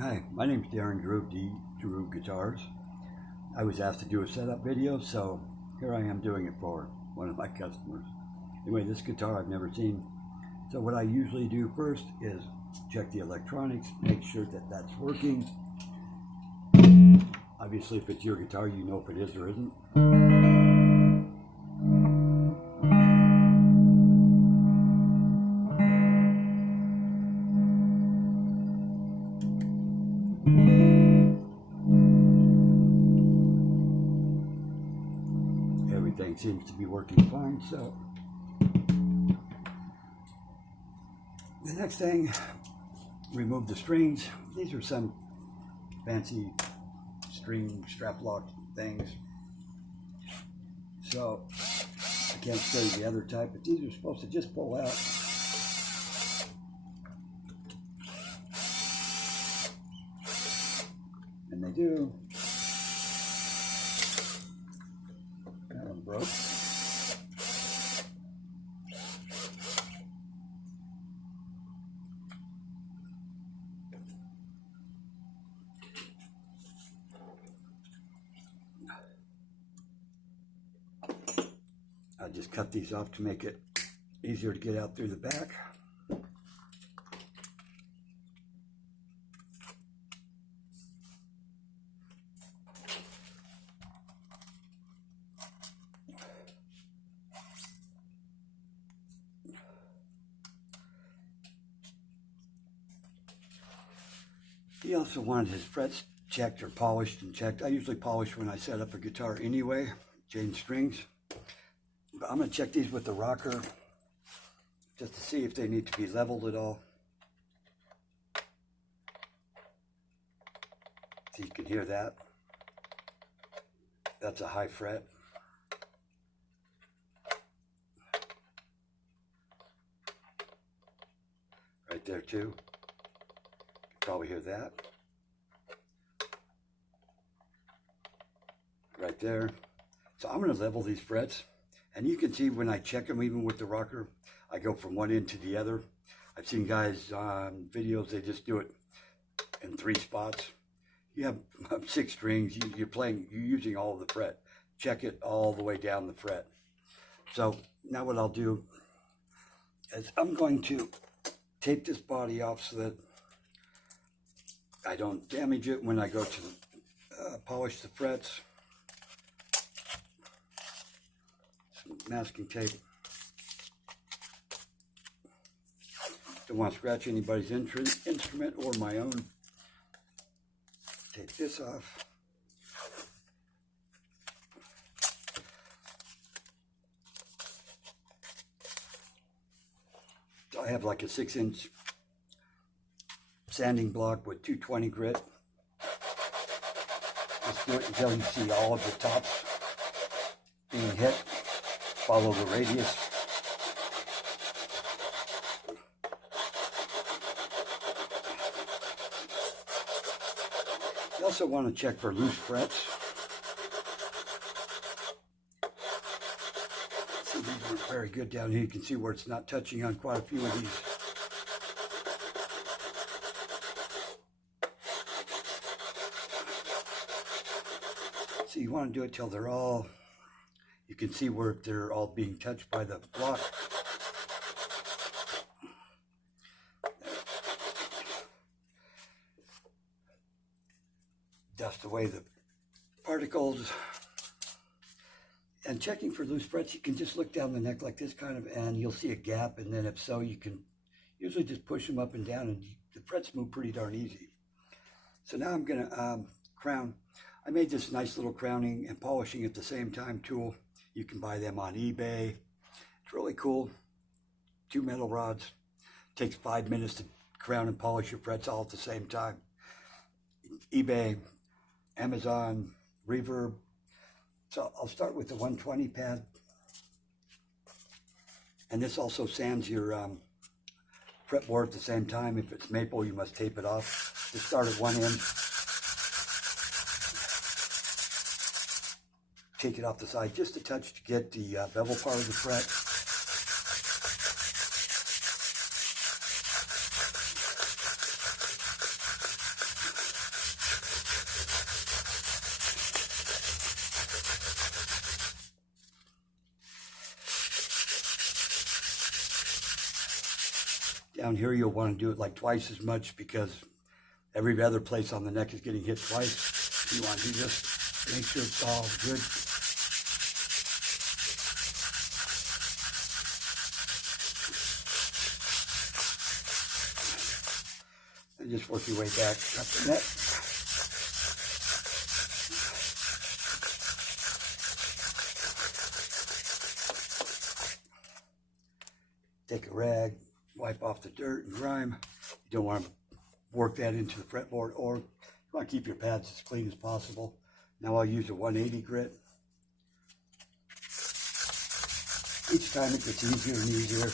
Hi, my name's Darren Drew, Drew Guitars. I was asked to do a setup video, so here I am doing it for one of my customers. Anyway, this guitar I've never seen. So what I usually do first is check the electronics, make sure that that's working. Obviously, if it's your guitar, you know if it is or isn't. Everything seems to be working fine, so the next thing, remove the strings. These are some fancy string strap lock things, so I can't show you the other type, but these are supposed to just pull out. And they do. That one broke. I just cut these off to make it easier to get out through the back. He also wanted his frets checked or polished and checked. I usually polish when I set up a guitar anyway, change strings. But I'm going to check these with the rocker just to see if they need to be leveled at all. So you can hear that. That's a high fret. Right there too. You can probably hear that. Right there. So I'm going to level these frets. And you can see when I check them, even with the rocker, I go from one end to the other. I've seen guys on videos, they just do it in 3 spots. You have 6 strings, you're using all of the fret. Check it all the way down the fret. So now what I'll do is I'm going to tape this body off so that I don't damage it when I go to polish the frets. Masking tape. Don't want to scratch anybody's instrument or my own. Take this off. So I have like a 6-inch sanding block with 220 grit. Just do it until you see all of the tops being hit. Follow the radius. You also want to check for loose frets. See, these are very good down here. You can see where it's not touching on quite a few of these. So you want to do it till they're all, you can see where they're all being touched by the block. Dust away the particles. And checking for loose frets, you can just look down the neck like this kind of, and you'll see a gap. And then if so, you can usually just push them up and down, and the frets move pretty darn easy. So now I'm going to crown. I made this nice little crowning and polishing at the same time tool. You can buy them on eBay. It's really cool. 2 metal rods. Takes 5 minutes to crown and polish your frets all at the same time. eBay, Amazon, Reverb. So I'll start with the 120 pad. And this also sands your fretboard at the same time. If it's maple, you must tape it off. Just start at one end. Take it off the side just a touch to get the bevel part of the fret. Down here, you'll want to do it like twice as much because every other place on the neck is getting hit twice. You want to do this, make sure it's all good. And just work your way back up the neck. Take a rag, wipe off the dirt and grime. You don't want to work that into the fretboard, or you want to keep your pads as clean as possible. Now I'll use a 180 grit. Each time it gets easier and easier.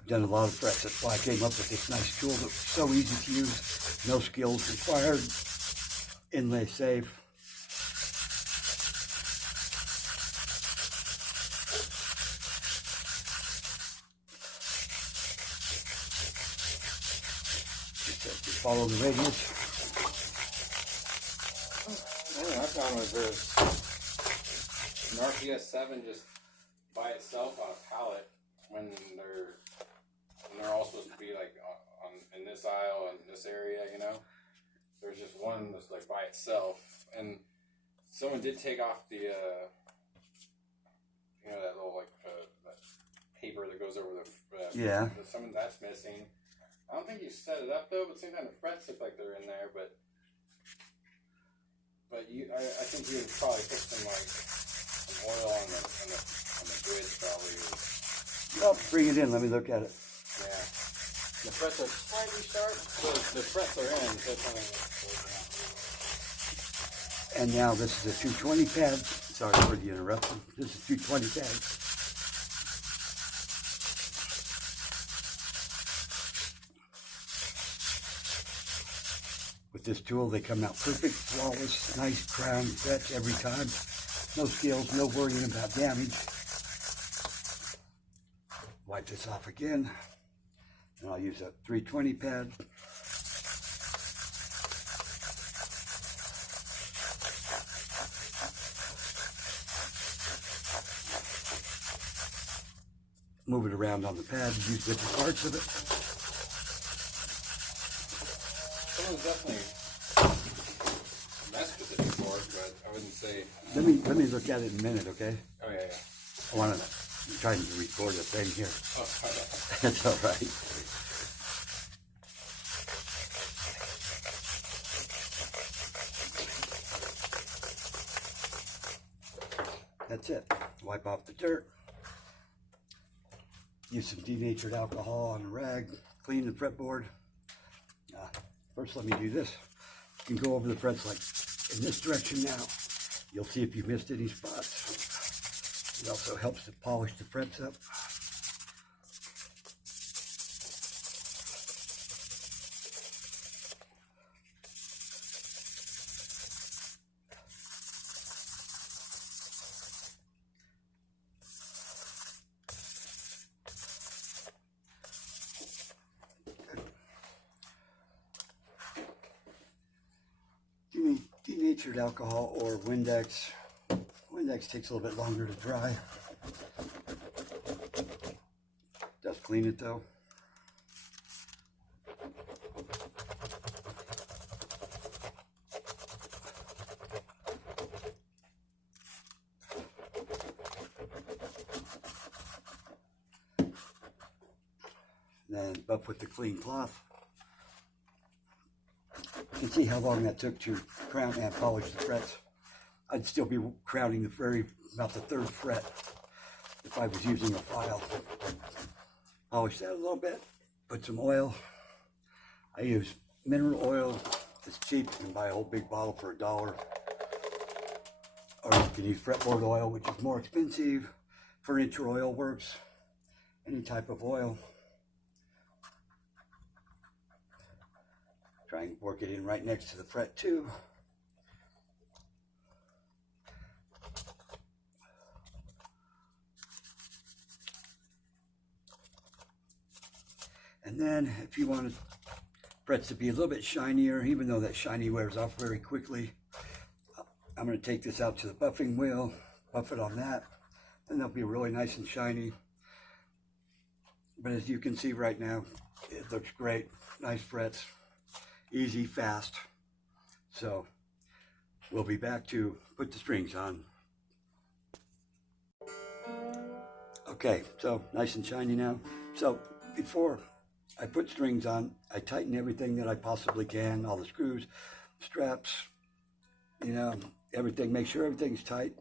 I've done a lot of frets. That's why I came up with this nice tool that was so easy to use. No skills required. Inlay safe. Just follow the radius. One I found was there's an RPS 7 just by itself on a pallet when they're all supposed to be like in this aisle and this area, you know. There's just one that's like by itself, and someone did take off the you know, that little like that paper that goes over the yeah. Some of that's missing. I don't think you set it up though, but sometimes the frets look like they're in there, but I think you would probably put some oil on the grid probably. Well, bring it in. Let me look at it. Yeah. The frets are slightly sharp, so the frets are in. So and now this is a 220 pad. Sorry for the interruption. This is 220 pad. With this tool, they come out perfect, flawless, nice crown frets every time. No skills, no worrying about damage. Wipe this off again, and I'll use a 320 pad. Move it around on the pad, use different parts of it. someone's definitely messed with it before, but I wouldn't say. Let me look at it in a minute, okay? Oh yeah. I want to try to record a thing here. Oh, That's all right. That's it. Wipe off the dirt. Use some denatured alcohol on a rag. Clean the fretboard. First, let me do this. You can go over the frets like in this direction now. You'll see if you missed any spots. It also helps to polish the frets up. Denatured alcohol or Windex. Windex takes a little bit longer to dry. Does clean it though. Then buff with the clean cloth. You can see how long that took to crown and polish the frets. I'd still be crowning about the third fret if I was using a file. Polish that a little bit, put some oil. I use mineral oil. It's cheap. You can buy a whole big bottle for $1. Or you can use fretboard oil, which is more expensive. Furniture oil works. Any type of oil. Try and work it in right next to the fret too. And then if you want frets to be a little bit shinier, even though that shiny wears off very quickly, I'm going to take this out to the buffing wheel, buff it on that, and they'll be really nice and shiny. But as you can see right now, it looks great. Nice frets, easy, fast. So we'll be back to put the strings on. Okay, so nice and shiny now. So before I put strings on, I tighten everything that I possibly can, all the screws, straps, you know, everything. Make sure everything's tight.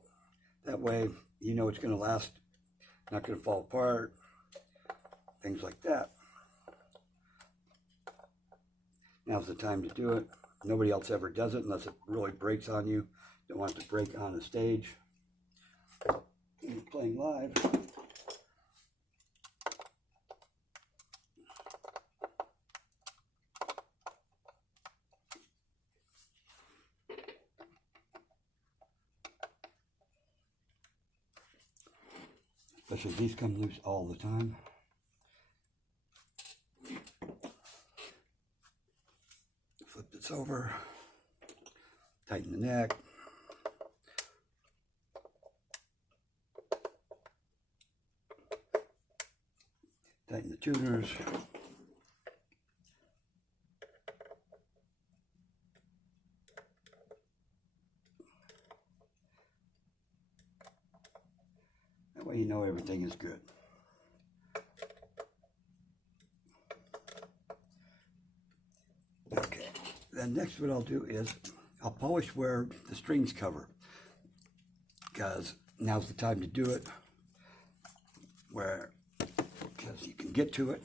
That way, you know it's going to last, not going to fall apart, things like that. Now's the time to do it. Nobody else ever does it unless it really breaks on you. Don't want it to break on the stage. When you're playing live, especially these come loose all the time. Flip this over, tighten the neck. Tighten the tuners. That way you know everything is good. Okay, then next what I'll do is I'll polish where the strings cover, because now's the time to do it, because you can get to it.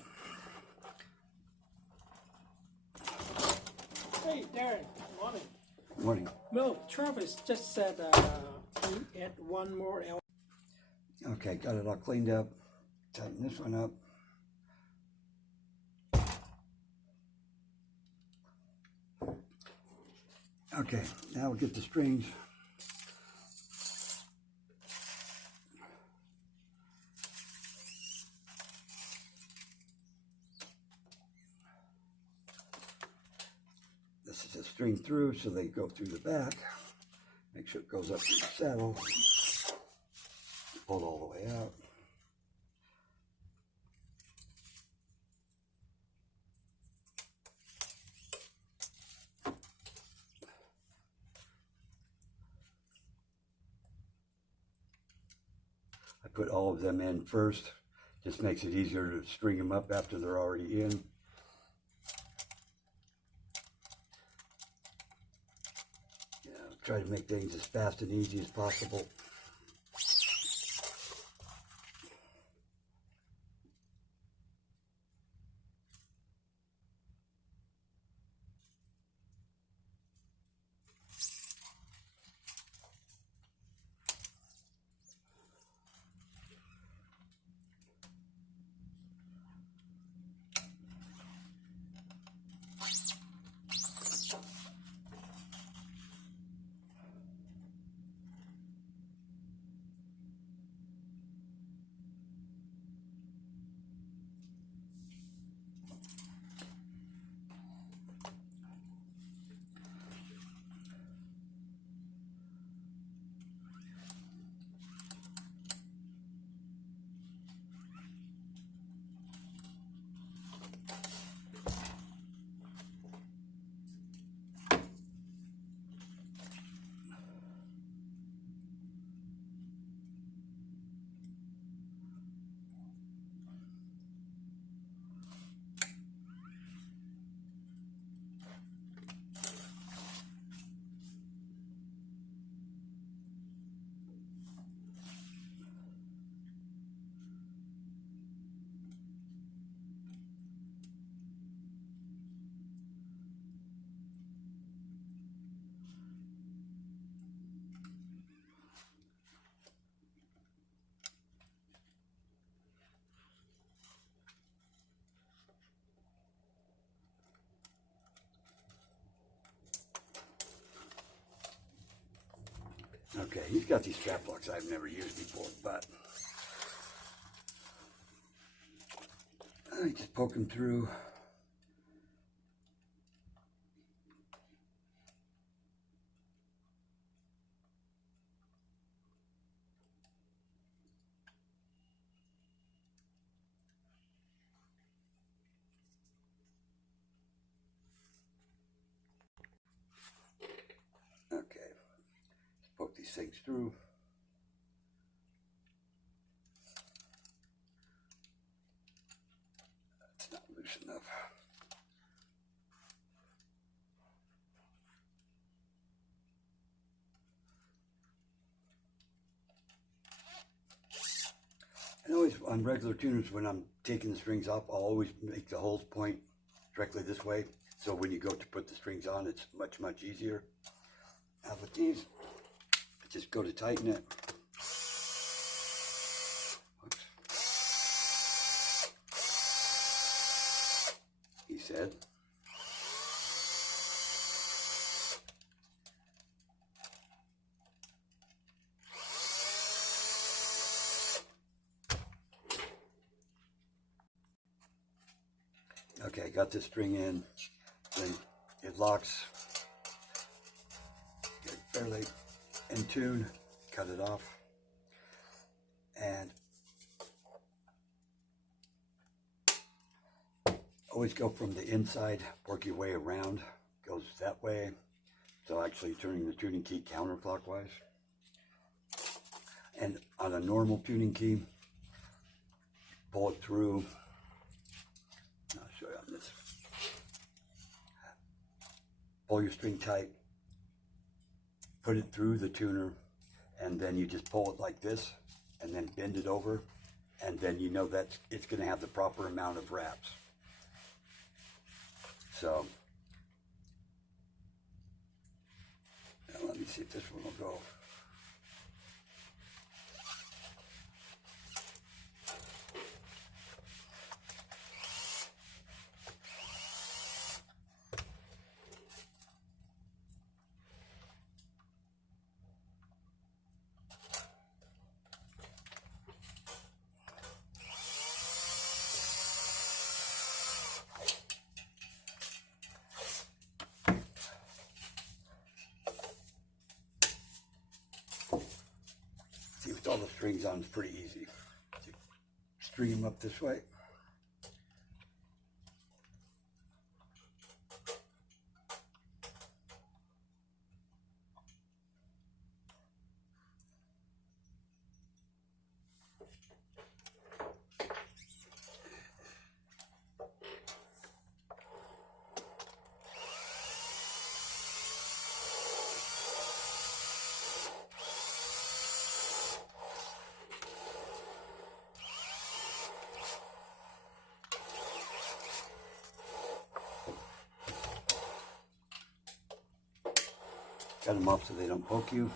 Hey, Darren. Good morning. Morning. Well, Travis just said he add one more L. Okay, got it all cleaned up. Tighten this one up. Okay, now we'll get the strings. This is a string through, so they go through the back. Make sure it goes up to the saddle. Pull it all the way out. I put all of them in first. Just makes it easier to string them up after they're already in. Try to make things as fast and easy as possible. Okay, he's got these strap locks I've never used before, but I just poke them through. these things through. It's not loose enough. And always on regular tuners, when I'm taking the strings off, I'll always make the holes point directly this way. So when you go to put the strings on, it's much, much easier. Now with these, I just go to tighten it. Oops. He said. Okay, I got this string in, then it locks, get it fairly in tune, cut it off, and always go from the inside, work your way around, goes that way, so actually turning the tuning key counterclockwise. And on a normal tuning key, pull it through. I'll show you on this. Pull your string tight, put it through the tuner, and then you just pull it like this, and then bend it over, and then you know that it's going to have the proper amount of wraps. So, now let me see if this one will go. See, with all the strings on, it's pretty easy. So string them up this way. Cut them off so they don't poke you.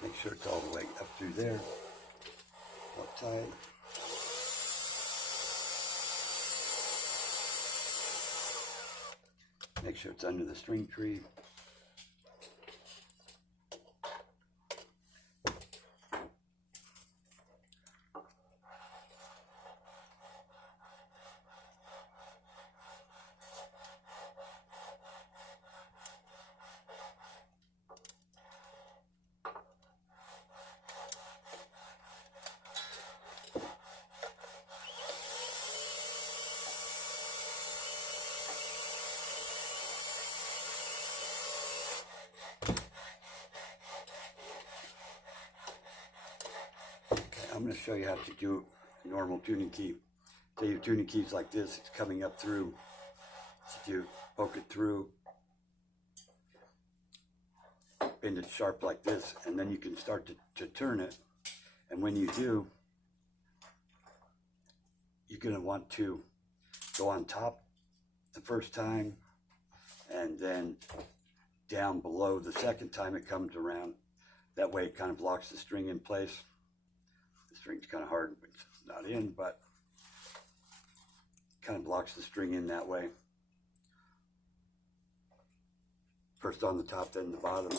Make sure it's all the way up through there. Up tight. Make sure it's under the string tree. I'm going to show you how to do normal tuning key. Say your tuning key's like this, it's coming up through. So you poke it through, bend it sharp like this, and then you can start to turn it. And when you do, you're going to want to go on top the first time and then down below the second time it comes around. That way it kind of locks the string in place. The string's kind of hard, but it's not in, but kind of blocks the string in that way. First on the top, then the bottom,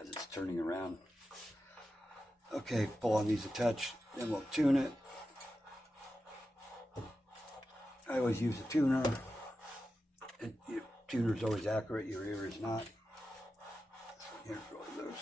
as it's turning around. Okay, pull on these a touch, then we'll tune it. I always use a tuner. Your tuner's always accurate, your ear is not. This one here's really loose.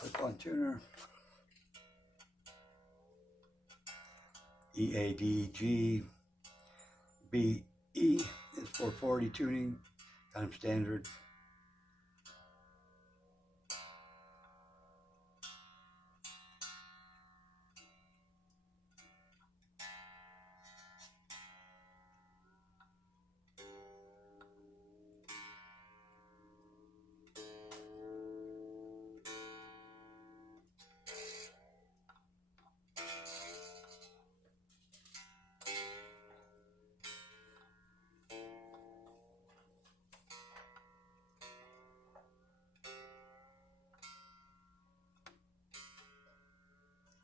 Clip-on tuner. EADGBE is 440 tuning, kind of standard.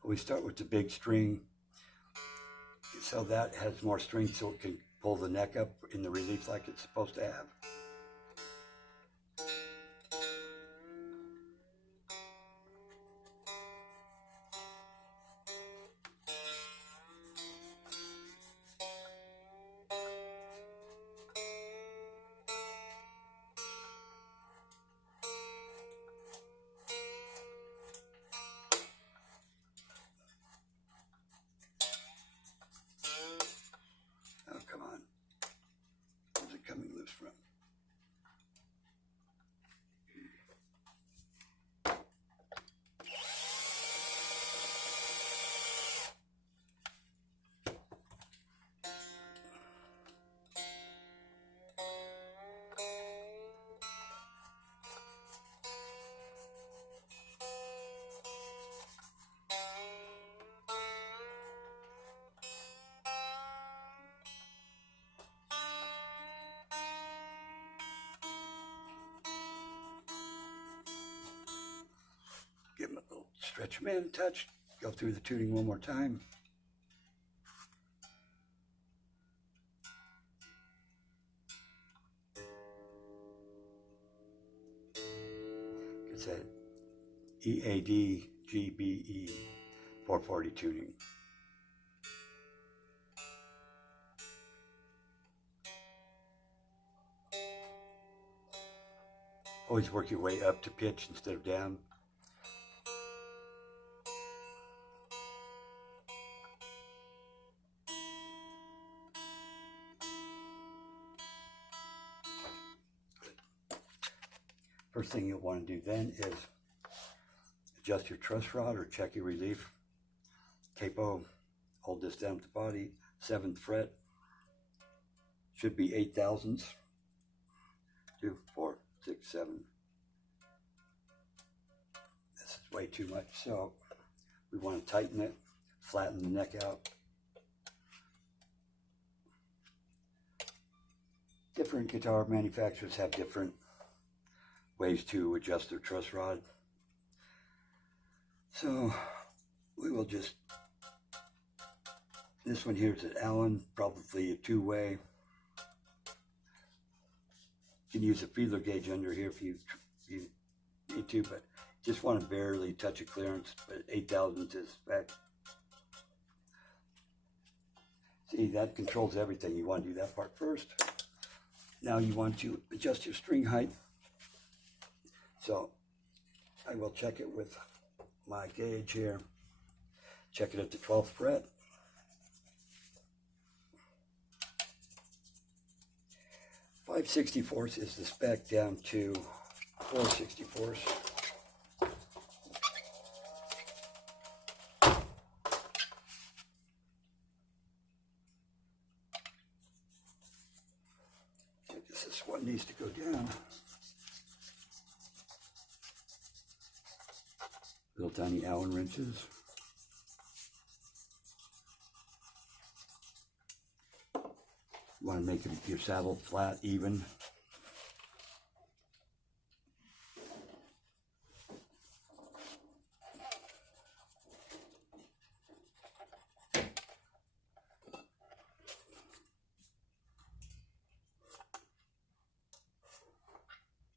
We start with the big string, so that has more strength, so it can pull the neck up in the relief like it's supposed to have. Oh, come on. Where's it coming loose from? Give them a little stretch them in, touch, go through the tuning one more time. It's a EADGBE 440 tuning. Always work your way up to pitch instead of down. First thing you'll want to do then is adjust your truss rod or check your relief. Capo, hold this down at the body, 7th fret. Should be 8 thousandths. 2, 4, 6, 7. This is way too much, so we want to tighten it, flatten the neck out. Different guitar manufacturers have different ways to adjust their truss rod. So we will just, this one here is an Allen, probably a 2-way. You can use a feeler gauge under here if you need to, but Just want to barely touch a clearance, but 8 thousandths is spec. See, that controls everything. You want to do that part first. Now you want to adjust your string height. So I will check it with my gauge here. Check it at the 12th fret. 5/64 is the spec down to 4/64. This one needs to go down. Little tiny Allen wrenches. You want to make your saddle flat, even.